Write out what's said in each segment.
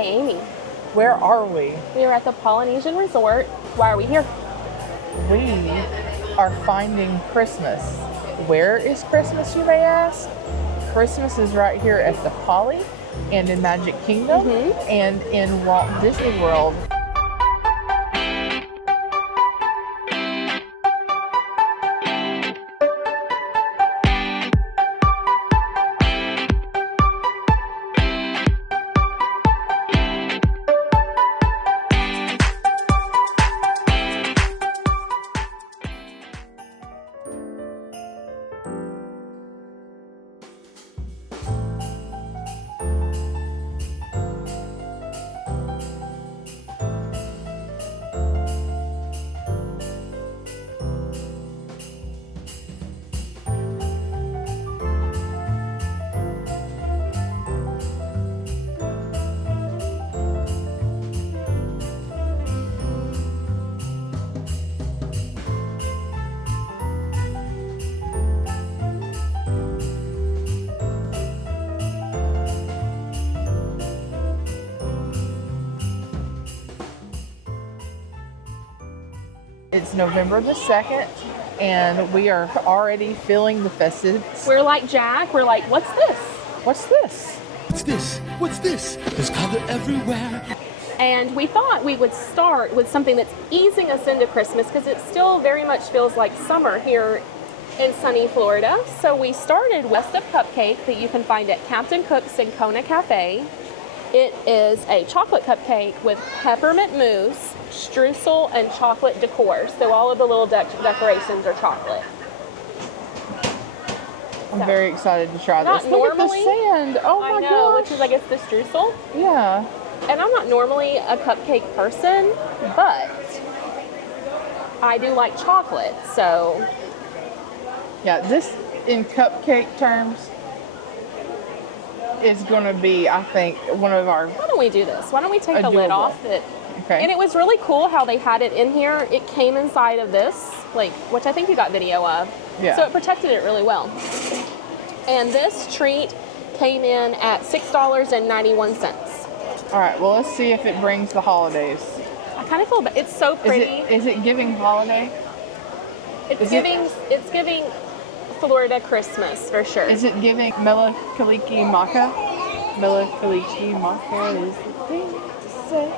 Hey, Amy. Where are we? We are at the Polynesian Resort. Why are we here? We are finding Christmas. Where is Christmas, you may ask? Christmas is right here at the Poly and in Magic Kingdom and in Walt Disney World. It's November the 2nd, and we are already feeling the festive. We're like Jack. We're like, what's this? What's this? What's this? What's this? There's color everywhere. And we thought we would start with something that's easing us into Christmas because it still very much feels like summer here in sunny Florida. So we started with festive cupcake that you can find at Captain Cook's and Kona Cafe. It is a chocolate cupcake with peppermint mousse, streusel, and chocolate decor. So all of the little decorations are chocolate. I'm very excited to try this. Look at the sand. Oh my gosh. Which is, I guess, the streusel. Yeah. And I'm not normally a cupcake person, but I do like chocolate, so. Yeah, this in cupcake terms is going to be, I think, one of our. Why don't we do this? Why don't we take the lid off? Okay. And it was really cool how they had it in here. It came inside of this, like, which I think you got video of. Yeah. So it protected it really well. And this treat came in at $6.91. All right, well, let's see if it brings the holidays. I kind of feel bad. It's so pretty. Is it giving holiday? It's giving Florida Christmas for sure. Is it giving Melakaliki Maka? Melakaliki Maka is the thing to say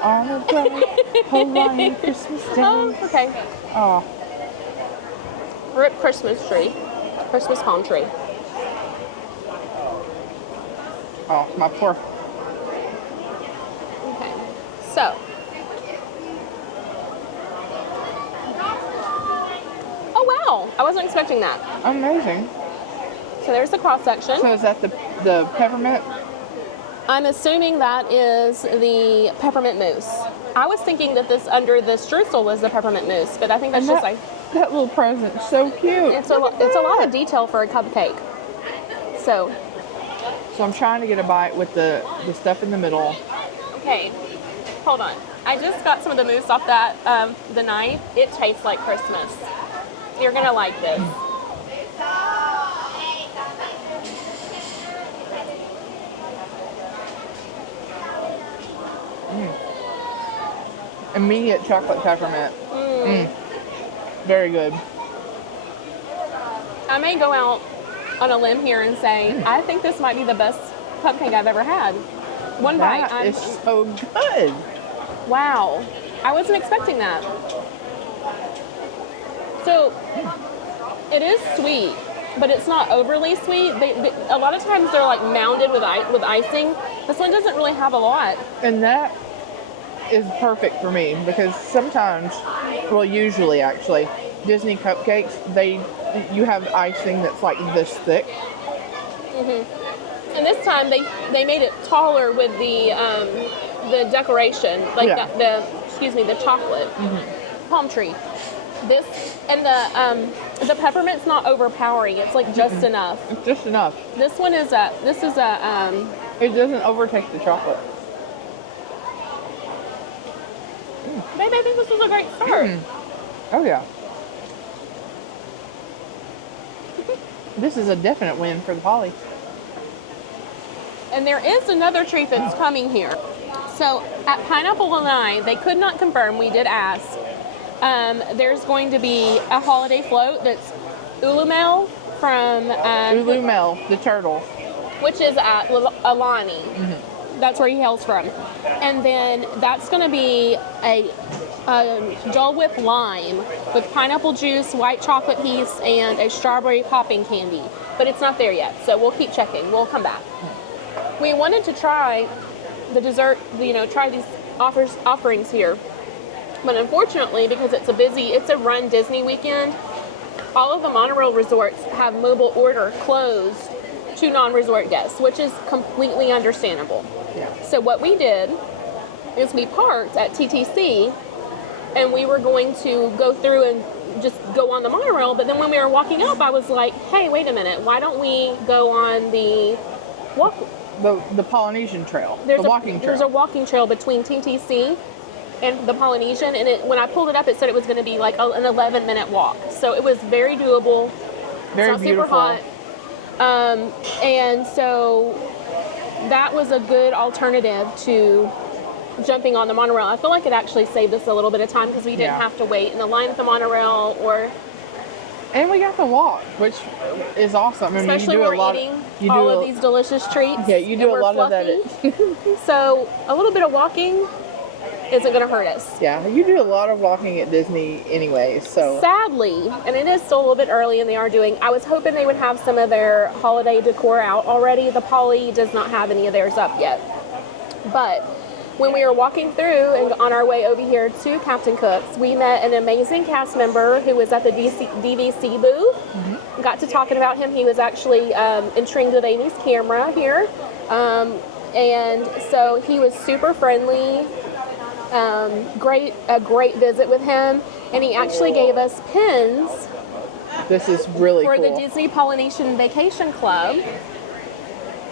on a bright Hawaiian Christmas day. Oh, okay. Oh. Rip Christmas tree. Christmas palm tree. Oh, my poor. Okay. So. Oh, wow. I wasn't expecting that. Amazing. So there's the cross section. So is that the peppermint? I'm assuming that is the peppermint mousse. I was thinking that this under the streusel was the peppermint mousse, but I think that's just like that little present's so cute. It's a lot of detail for a cupcake. So I'm trying to get a bite with the stuff in the middle. Okay, hold on. I just got some of the mousse off that the knife. It tastes like Christmas. You're gonna like this. Immediate chocolate peppermint. Very good. I may go out on a limb here and say, I think this might be the best cupcake I've ever had. One bite. That is so good. Wow. I wasn't expecting that. So, it is sweet, but it's not overly sweet. A lot of times they're like mounded with icing. This one doesn't really have a lot. And that is perfect for me because sometimes, well, usually actually, Disney cupcakes, you have icing that's like this thick. And this time they made it taller with the decoration, like the chocolate palm tree. This and the peppermint's not overpowering. It's like just enough. It's just enough. This one is It doesn't overtake the chocolate. Maybe I think this was a great start. Oh yeah. This is a definite win for the Poly. And there is another treat that's coming here. So at Pineapple Lanai, they could not confirm. We did ask. There's going to be a holiday float that's Ulumel from Ulumel, the turtle, which is at Alani. Mm-hmm. That's where he hails from. And then that's going to be a Dole Whip lime with pineapple juice, white chocolate piece, and a strawberry popping candy. But it's not there yet, so we'll keep checking. We'll come back. We wanted to try the dessert, try these offerings here. But unfortunately, because it's a run Disney weekend, all of the monorail resorts have mobile order closed to non-resort guests, which is completely understandable. Yeah. So what we did is we parked at TTC, and we were going to go through and just go on the monorail, but then when we were walking up, I was like, hey, wait a minute, why don't we go on the Polynesian trail, walking trail. There's a walking trail between TTC and the Polynesian, and when I pulled it up, it said it was going to be like an 11-minute walk. So it was very doable. Very it's not beautiful. super hot. And so that was a good alternative to jumping on the monorail. I feel like it actually saved us a little bit of time because we didn't have to wait in the line at the monorail And we got to walk, which is awesome. Especially when we're eating all of these delicious treats. Yeah, you do a lot fluffy. of that. So a little bit of walking isn't going to hurt us. Yeah, you do a lot of walking at Disney anyway, so. Sadly, and it is still a little bit early and I was hoping they would have some of their holiday decor out already. The Poly does not have any of theirs up yet. But when we were walking through and on our way over here to Captain Cook's, we met an amazing cast member who was at the DVC booth. Mm-hmm. Got to talking about him. He was actually intrigued with Amy's camera here. And so he was super friendly. A great visit with him. And he actually gave us pins. This is really cool. For cool. the Disney Polynesian Vacation Club.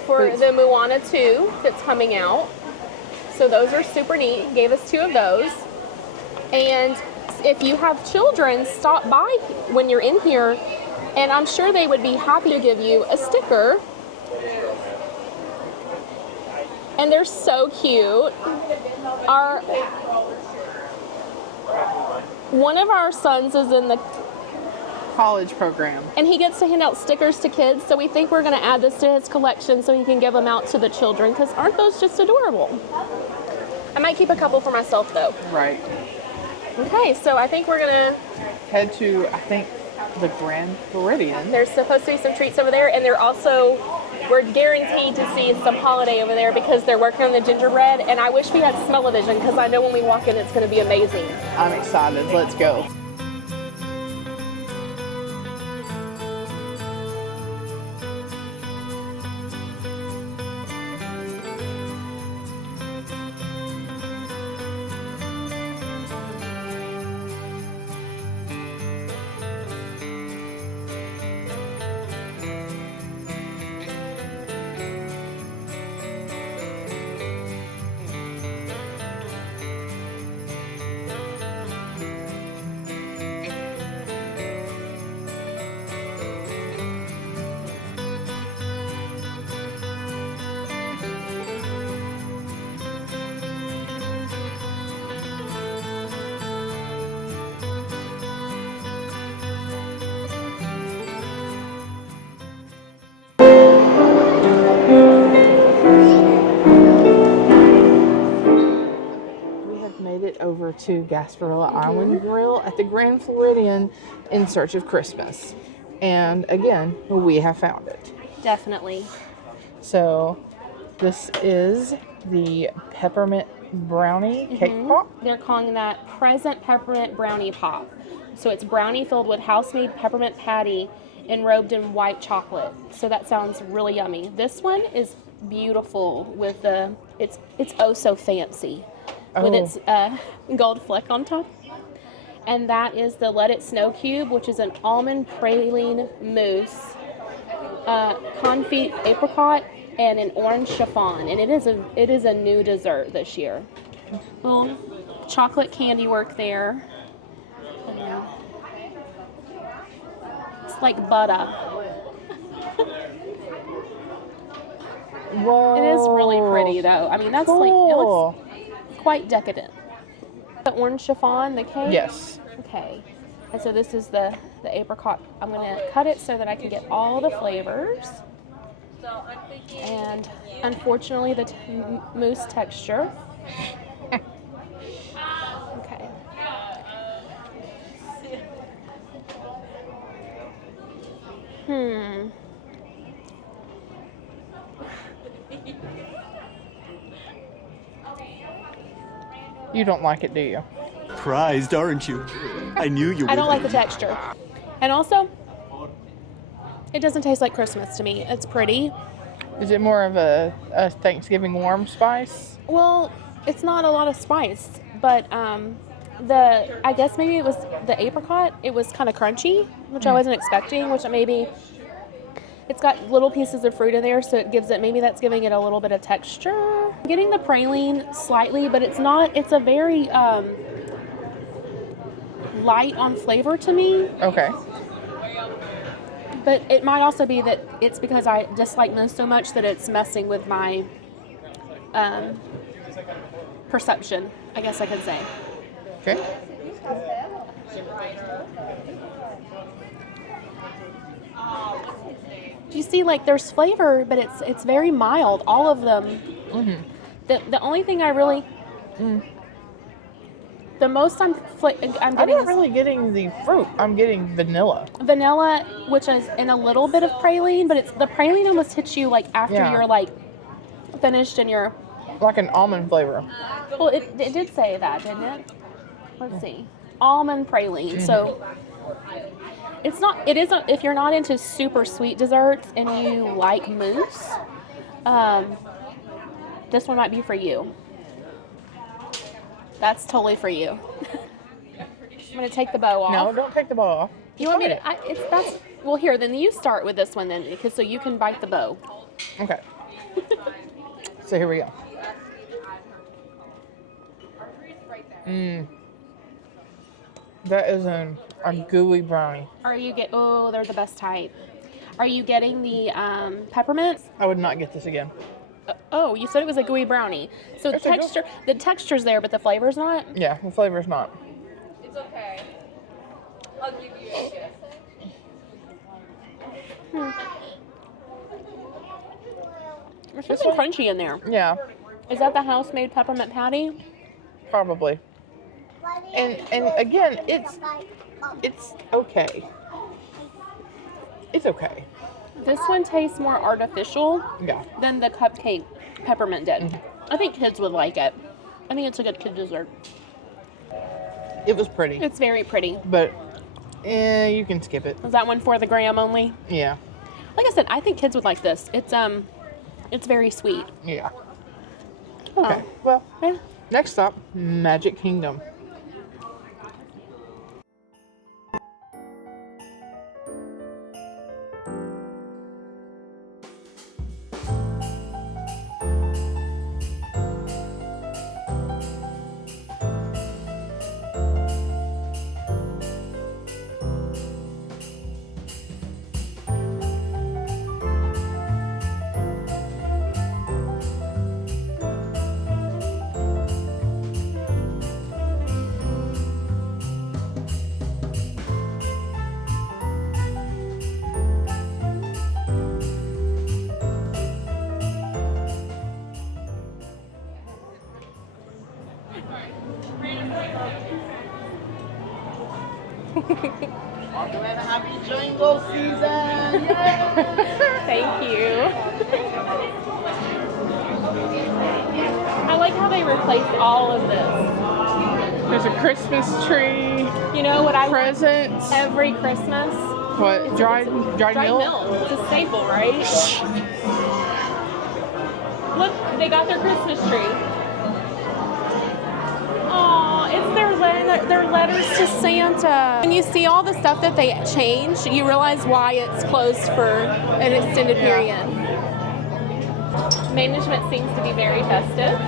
For the Moana 2 that's coming out. So those are super neat. He gave us 2 of those. And if you have children, stop by when you're in here, and I'm sure they would be happy to give you a sticker. And they're so cute. One of our sons is in the college program, and he gets to hand out stickers to kids, so we think we're going to add this to his collection so he can give them out to the children, because aren't those just adorable? I might keep a couple for myself though. Right. Okay, so I think we're going to head to, the Grand Floridian. There's supposed to be some treats over there, and we're guaranteed to see some holiday over there because they're working on the gingerbread, and I wish we had smell-o-vision because I know when we walk in it's going to be amazing. I'm excited. Let's go. Over to Gasparilla Island Grill at the Grand Floridian in search of Christmas. And again, we have found it. Definitely. So this is the peppermint brownie cake pop. They're calling that present peppermint brownie pop. So it's brownie filled with house-made peppermint patty enrobed in white chocolate. So that sounds really yummy. This one is beautiful with it's oh so fancy. With its gold fleck on top. And that is the Let It Snow Cube, which is an almond praline mousse, confit apricot, and an orange chiffon. And it is a new dessert this year. Little chocolate candy work there. It's like butter. Whoa. It is really pretty though. I mean, that's cool. Like, it looks quite decadent. The orange chiffon, the cake? Yes. Okay. And so this is the apricot. I'm going to cut it so that I can get all the flavors. And unfortunately, the mousse texture. Okay. You don't like it, do you? Prized, aren't you? I knew you would. I don't like the texture. And also, it doesn't taste like Christmas to me. It's pretty. Is it more of a Thanksgiving warm spice? Well, it's not a lot of spice, but I guess maybe it was the apricot. It was kind of crunchy, which I wasn't expecting, which maybe it's got little pieces of fruit in there, so maybe that's giving it a little bit of texture. I'm getting the praline slightly, but it's a very light on flavor to me. Okay. But it might also be that it's because I dislike mousse so much that it's messing with my perception, I guess I could say. Okay. Do you see, like, there's flavor, but it's very mild, all of them. Mm-hmm. The only thing I really... The most I'm getting I'm not really getting the fruit. I'm getting vanilla. Vanilla, which is in a little bit of praline, but the praline almost hits you like after you're like finished and you're like an almond flavor. Well, it did say that, didn't it? Let's see, almond praline. Mm-hmm. So it isn't if you're not into super sweet desserts and you like mousse. This one might be for you. That's totally for you. I'm gonna take the bow off. No, don't take the bow off. You want me to? Well, here. Then you start with this one, then, because so you can bite the bow. Okay. So here we go. That is a gooey brownie. They're the best type. Are you getting the peppermint? I would not get this again. Oh, you said it was a gooey brownie. So the texture's there, but the flavor's not? Yeah, the flavor's not. It's okay. I'll give you a gift. There's something crunchy in there. Yeah. Is that the house-made peppermint patty? Probably. And again, it's okay. It's okay. This one tastes more artificial than the cupcake peppermint did. Mm-hmm. I think kids would like it. I think it's a good kid dessert. It was pretty. It's very pretty. But you can skip it. Was that one for the gram only? Yeah. Like I said, I think kids would like this. It's very sweet. Yeah. Okay. Well, yeah. Next stop, Magic Kingdom. Welcome and happy Jingle season! Yay! Thank you. I like how they replaced all of this. There's a Christmas tree. You know what I presents want every Christmas? What? Dried milk? It's a staple, right? Look, they got their Christmas tree. It's their letters to Santa. When you see all the stuff that they changed, you realize why it's closed for an extended period. Management seems to be very festive.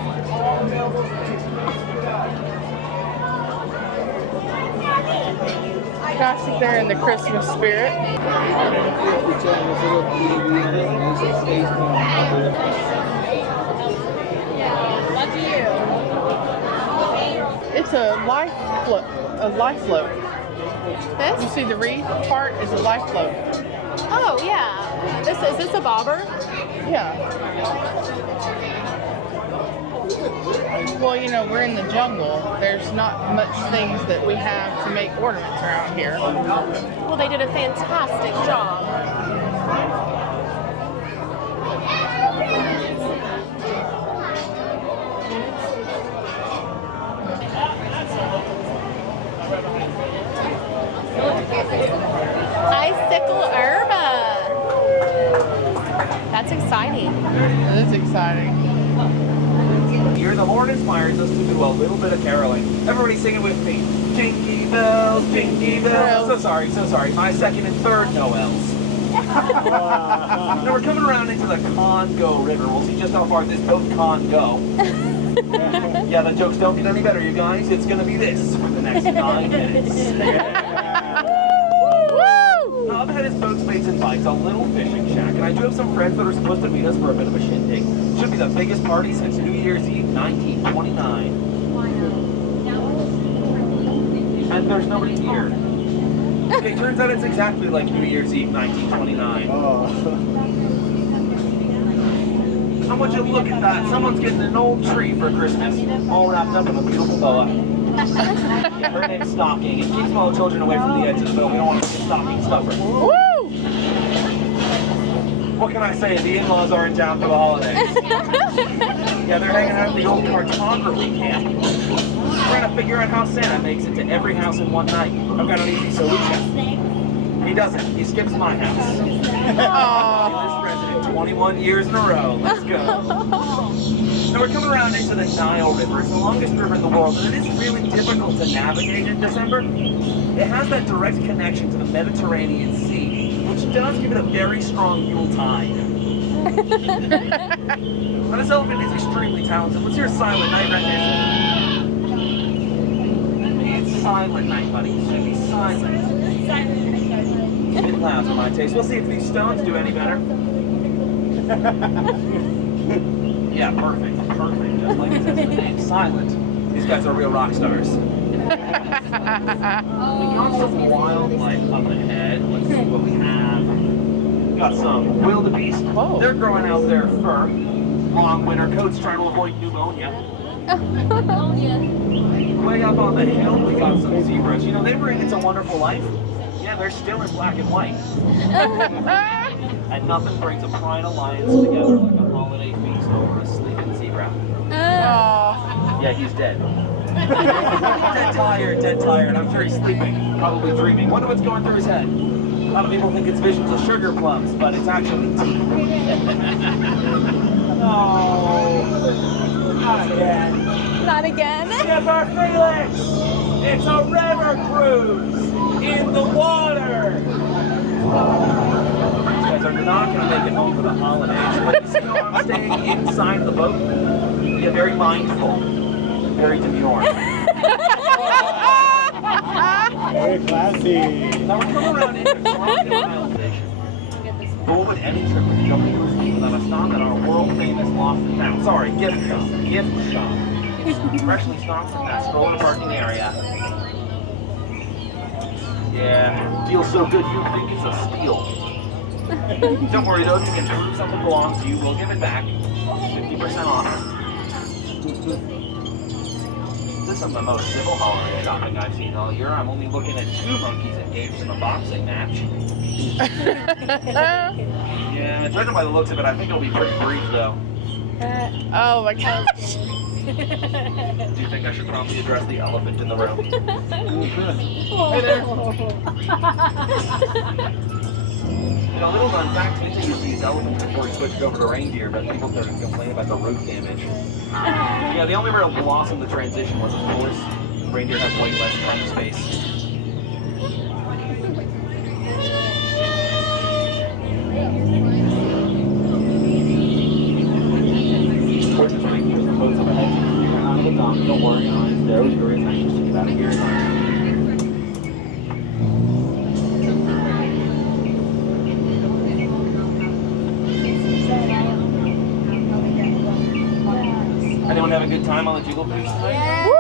Gosh, if they're in the Christmas spirit. Lucky you. That's a life float. A life float. You This? see the wreath part is a life float. Oh yeah. Is this a bobber? Yeah. Well, you know, we're in the jungle. There's not much things that we have to make ornaments around here. Well, they did a fantastic job. Icicle Herba. That's exciting. It is exciting. Here, the horn inspires us to do a little bit of caroling. Everybody sing it with me. Jingle bells, jingle bells. So sorry. My second and third Noels. Now we're coming around into the Congo River. We'll see just how far this boat can go. Yeah, the jokes don't get any better, you guys. It's gonna be this for the next 9 minutes. Up ahead is Boats, Baits, and Bites, a little fishing shack. And I do have some friends that are supposed to meet us for a bit of a shindig. Should be the biggest party since New Year's Eve 1929. And there's nobody here. Okay, turns out it's exactly like New Year's Eve 1929. I want you to look at that. Someone's getting an old tree for Christmas, all wrapped up in a beautiful boa. Yeah, her name's Stocking. It keeps small children away from the edge of the boat. We don't want to be a stocking stuffer. Woo! What can I say? The in-laws are in town for the holidays. Yeah, they're hanging out at the old cartography camp. Trying to figure out how Santa makes it to every house in one night. I've got an easy solution. He doesn't. He skips my house. This resident 21 years in a row. Let's go. Now we're coming around into the Nile River. It's the longest river in the world, and it is really difficult to navigate in December. It has that direct connection to the Mediterranean Sea, which does give it a very strong Yule tide. Now this elephant is extremely talented. Let's hear Silent Night rendition. It's Silent Night, buddy. It should be silent. A bit loud for my taste. We'll see if these stones do any better. Yeah, perfect. Just like it says in the name, Silent. These guys are real rock stars. We got some wildlife up ahead. Let's see what we have. We got some wildebeest. They're growing out their fur. Long winter coats trying to avoid pneumonia. Way up on the hill, we got some zebras. You know, they were in It's a Wonderful Life. Yeah, they're still in black and white. And nothing brings a pride alliance together like a holiday feast over a sleeping zebra. Yeah, he's dead. Dead tired. I'm sure he's sleeping, probably dreaming. Wonder what's going through his head. A lot of people think it's visions of sugar plums, but it's actually teeth. Oh, not again. Not again. Skipper Felix! It's a river cruise in the water! These guys are not going to make it home for the holidays, but you see how I'm staying inside the boat? Yeah, very mindful, very demure. Very classy. Now we're coming around into Crocodile Island Station. But what would any trip with jumping cruise be without a stop at our world-famous Lost and Found? Sorry, gift shop. Gift shop. Freshly stocked from that stroller parking area. Yeah, feels so good you'd think it's a steal. Don't worry though, if you can prove something belongs to you, we'll give it back. 50% off. This is the most civil holiday shopping I've seen all year. I'm only looking at 2 monkeys engaged in a boxing match. Yeah, judging by the looks of it, I think it'll be pretty brief though. Oh my gosh. Do you think I should probably address the elephant in the room? Hey there. You know, little known fact, we used to use these elephants before we switched over to reindeer, but people started to complain about the root damage. Yeah, the only real loss in the transition was, of course, reindeer have way less trunk space. Horses, reindeers, and boats overhead. You're out of the dock, don't worry, I'm there with your attention to get out of here. Anyone have a good time on the Jingle Cruise tonight? Woo!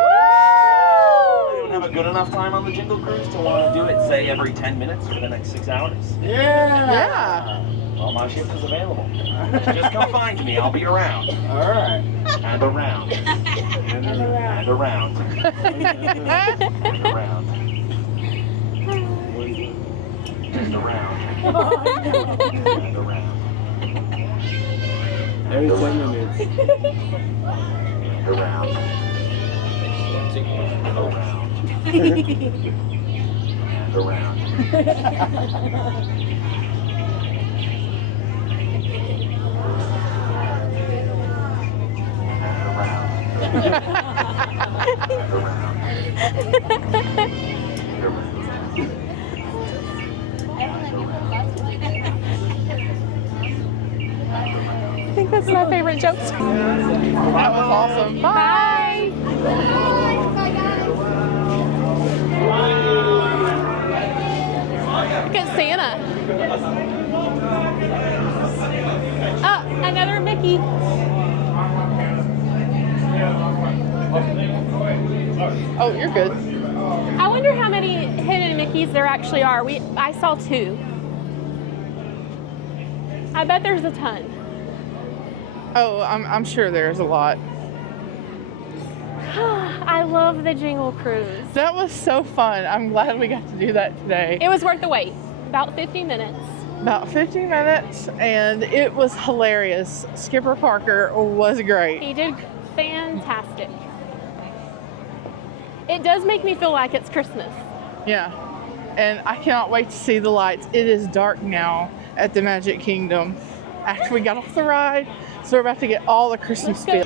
have a good enough time on the Jingle Cruise to want to do it, say, every 10 minutes for the next 6 hours? Yeah. Well, my shift is available. Just come find me. I'll be around. All right. And around. And around. And around. And around. And around. And around. Every 10 minutes. And around. Around. And around. I think that's my favorite joke. That was awesome. Bye. Look at Santa. Oh, another Mickey. Oh, you're good. I wonder how many hidden Mickeys there actually are. I saw 2. I bet there's a ton. Oh, I'm sure there's a lot. I love the Jingle Cruise. That was so fun. I'm glad we got to do that today. It was worth the wait. About 50 minutes. About 15 minutes, and it was hilarious. Skipper Parker was great. He did fantastic. It does make me feel like it's Christmas. Yeah, and I cannot wait to see the lights. It is dark now at the Magic Kingdom after we got off the ride, so we're about to get all the Christmas feel.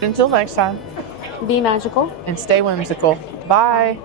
Until next time, Be magical. and stay whimsical. Bye.